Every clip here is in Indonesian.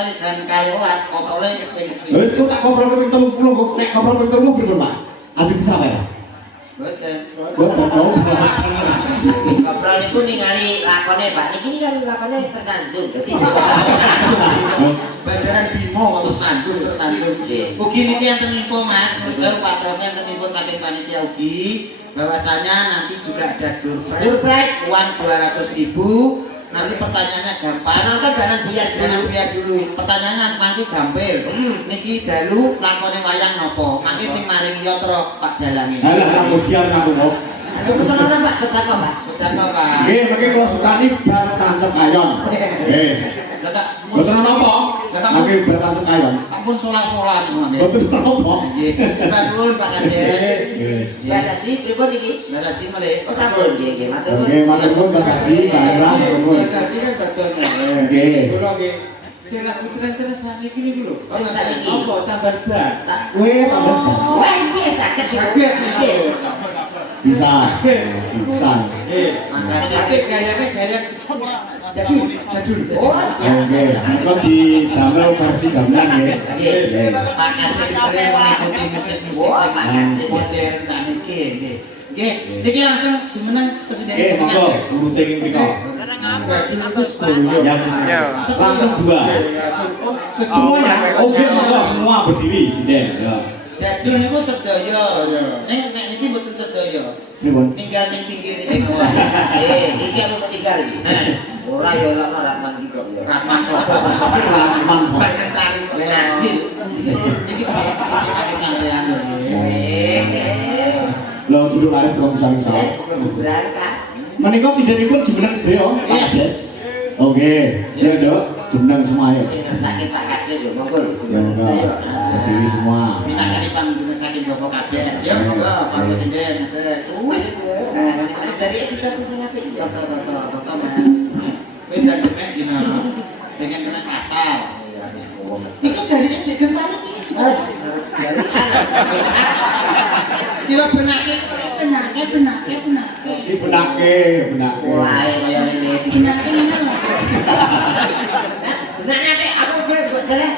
kali jan kalewas kokole Wis kok tak ngobrol ping 30 kok nek ngobrol ping 30 pripun, Pak? Aji disawer. Boten. Boten mau. Ngobrol niku ningali lakone Pak. Niki kan lakone tersanjung. Dadi Banjaran Bimo atau sanjung nggih. Ugi niki enten info Mas, menurut Pak Tros enten info saking panitia ugi bahwasanya nanti juga ada door prize uang 200.000. Nanti pertanyaannya gampang. Nonton jangan biar dulu. Pertanyaannya nanti gampil. Niki dalu lakone wayang nopo? Mangke sing maringi yatra Pak Dalange. Alah kemudian aku kok. Aduh ketenaran Pak, sedekah Pak. Sedekah Pak. Nggih, mengke kula sukani bar tancep kayon. Nggih. Lah tak Boten napa? Mangke bar tancep kayon. ampun solah-solah ngono. Boten napa. Nggih, sampun Pak Kades. Nggih. Mbak Saji pripun iki? Mbak Saji melih. Oh sampun nggih, matur nuwun. Nggih, matur nuwun Mbak Saji, Mbak Erang, nuwun. Mbak Saji kan badone. Nggih. Kula nggih sing lagu tren-tren saniki niku lho. Sing saniki. Apa tambah ban? Kowe tambah Wah, iki saged Saged nggih. bisa. Bisa. Asik gayane gaya jadul. Oh, siap. Oke, kok didamel versi gamelan nggih. Nggih. Pak Kades mengikuti musik-musik sing modern saniki nggih. Nggih, niki langsung jumeneng presiden. Nggih, monggo urute ing mriko. Yang langsung dua. Semuanya, oke monggo semua berdiri sinden. Ya. Jadul niku sedaya. Nek niki mboten sedaya. Pripun? Tinggal sing pinggir iki. Iki aku ketinggal iki. Ora ya ora Rahman iki kok ya. Rahman sapa? Sapa Rahman? Banyak tarik kok. Iki iki sampean lho. Lho duduk laris terus bisa. Berangkas. Menika sindenipun jumeneng sedaya, Pak Kades. Oke, ya Dok, jumeneng semua ya. Sing sakit Pak Kades yo monggo lho. Ya monggo. Berdiri semua. Minangkani panggung saking Bapak Kades. Ya monggo Pak Presiden. Dari kita sing apik ya toto Mas. Kowe ndak demek dina pengen kena pasar. Iki jarine digentani iki. Wes dari anak. Kira benake. Iki benake. Mulai kaya ngene. Benake aku buat derek.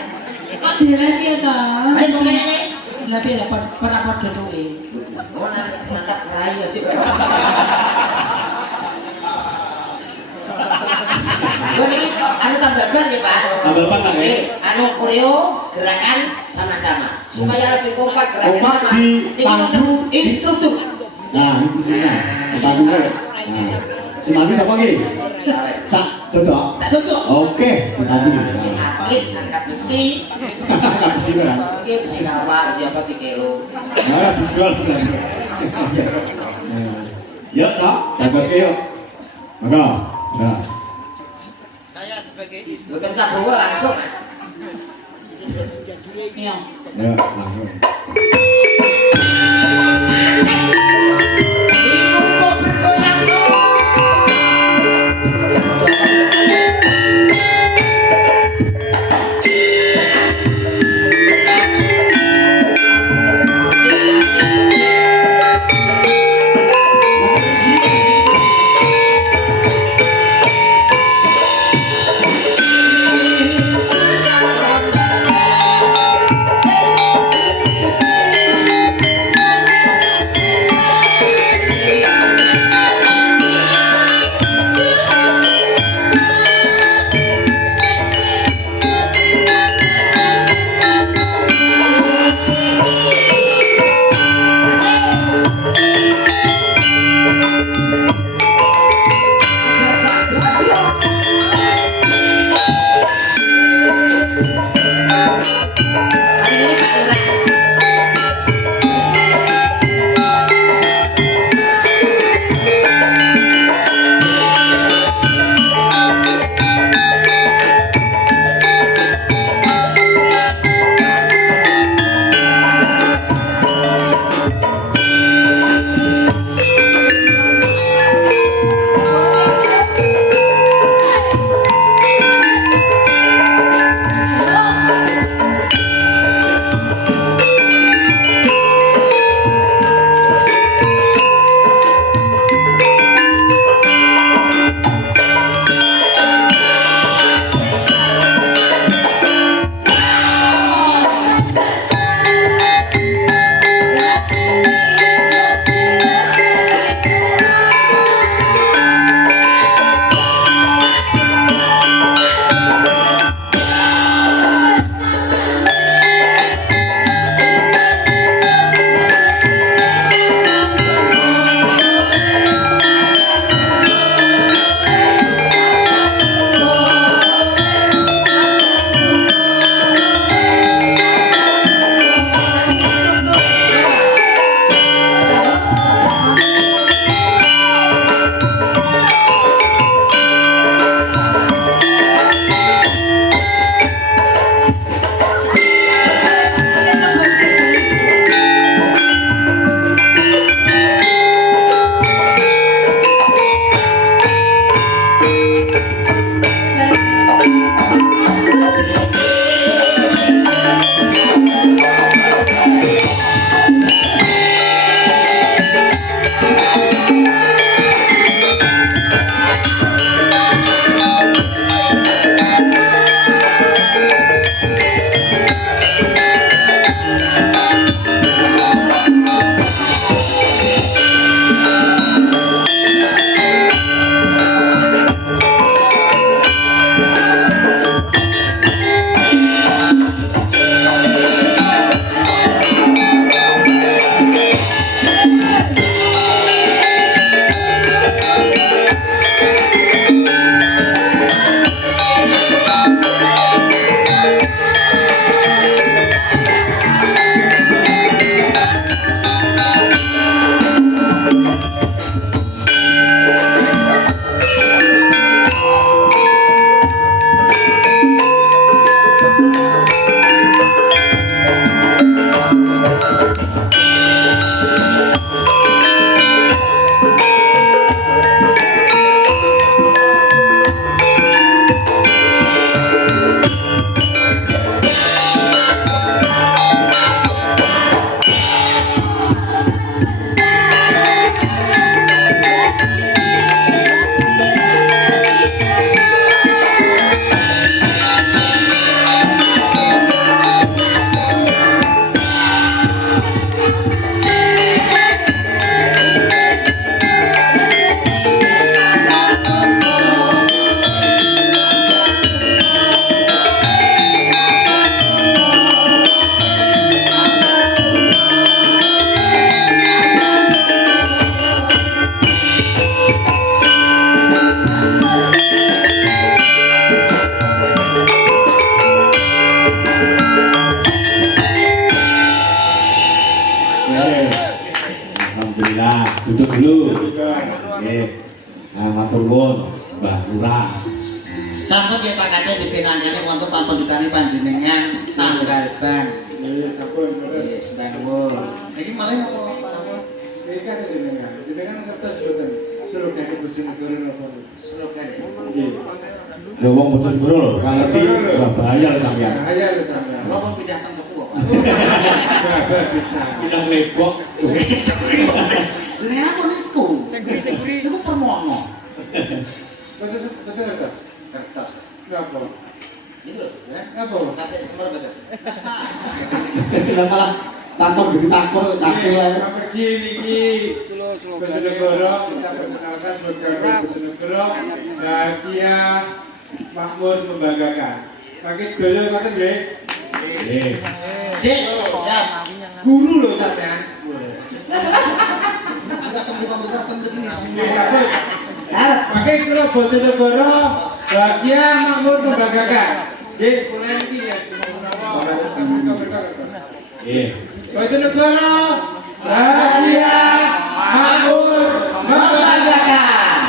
Kok direk piye to? Ayo ngene. Lah piye lah ora padha duwe. Oh mantap rayu. Gue ini anu tambah ban ya Pak. Tambah ban nggih. Anu koreo gerakan sama-sama supaya lebih kompak gerakan. Kompak di panggung instruktur. Nah, itu dia. Panggung. Nah, si Mandi siapa lagi? Cak Dodok. Tak tutup. Oke, tadi. Atlet angkat besi. Angkat besi kan. Oke, besi kawa, besi apa 3 kilo. Nah, dijual. Ya, Cak. Bagus ke yuk. Maka, gas. Saya sebagai bukan Sabowo langsung. Iya. Ya, langsung. Duduk dulu. Nggih. Nah, matur nuwun, Mbah Lurah. Sampun nggih Pak Kadek dipinanggani wonten pamendutane panjenengan tanggal ban. Iya, sampun terus. Nggih, sembahun. Niki malih napa Pak Sampun? Mereka tuh jenengan ngertos boten. Slogan Bojonegoro napa? Slogan. Nggih. Lho wong Bojonegoro lho, kan ngerti Surabaya lho sampean. Bahaya lho sampean. Kula pun pindah teng Sepuh Pak. Sabar bisa. Pindah Lebok. Jenengan apa niku? Niku permono. Betul betul. Kertas. Kenapa? Ini lho, ya. Apa? Kasih sembar betul. Lah malah takon begitu takon kok cakil ae. Pergi niki Bojonegoro kita perkenalkan slogan Bojonegoro bahagia makmur membanggakan. Pakai sedaya ngoten nggih. Nggih. Cek, ya. Guru lho sampean. Enggak temu ini. Nggih, sampun. Pakai kula Bojonegoro bahagia makmur membanggakan. Nggih, kula niki ya Nggih. Bojonegoro bahagia makmur membanggakan.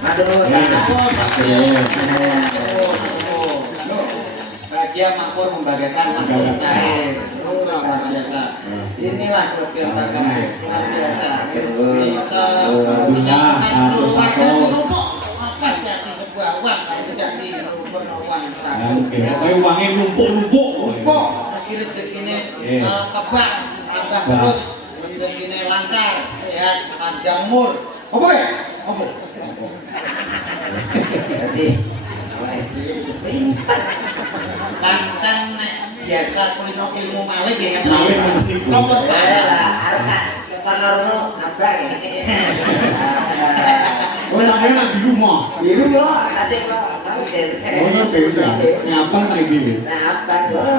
Matur nuwun. Bahagia makmur membanggakan langsung cair. Luar biasa. Inilah program Kampus luar biasa. Bisa menyatukan seluruh warga kelompok. Atas dari sebuah uang kalau tidak diukur uang Ya, oke. satu. Pokoke uangnya numpuk-numpuk. Numpuk, rezeki rezekine kebak, tambah terus rezekine lancar, sehat, panjang umur. Apa ya? Apa? Jadi, Kancan nek biasa kulino ilmu malih nggih ngeten. Malih niku. Lopot Ya lah, arep tak kono abang ya. Oh, sampeyan nak di rumah. Biru lo, kasih lo, sambil. Oh, ngerti bisa. Nyapa saiki. Nah, abang lo.